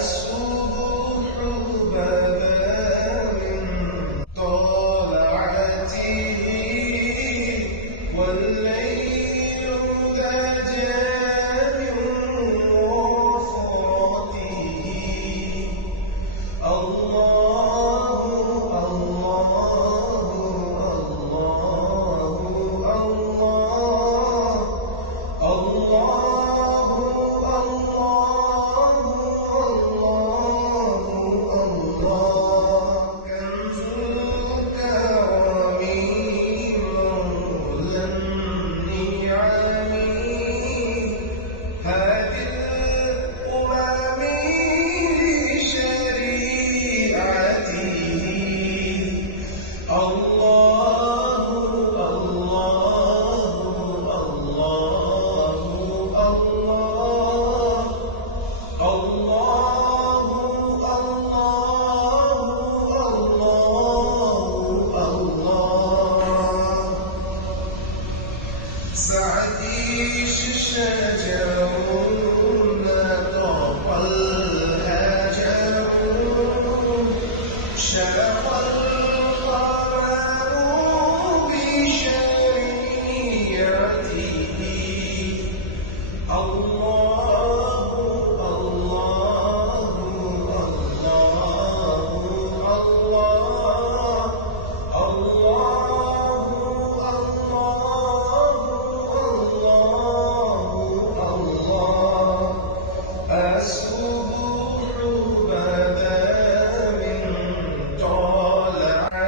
الصبح بدا من طلعته والليل دجى من وفرته. الله الله الله الله سعدي شجر نطق الهجر شرق القمر بشريعته. الله الله الله الله. الصبح بدا من طلعته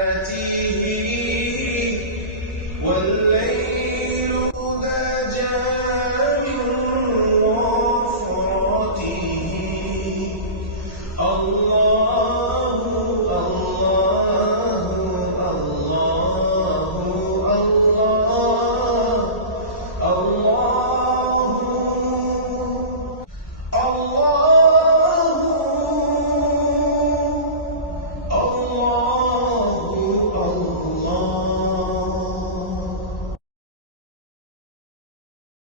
والليل دجى من وفرته. الله الله الله الله الله.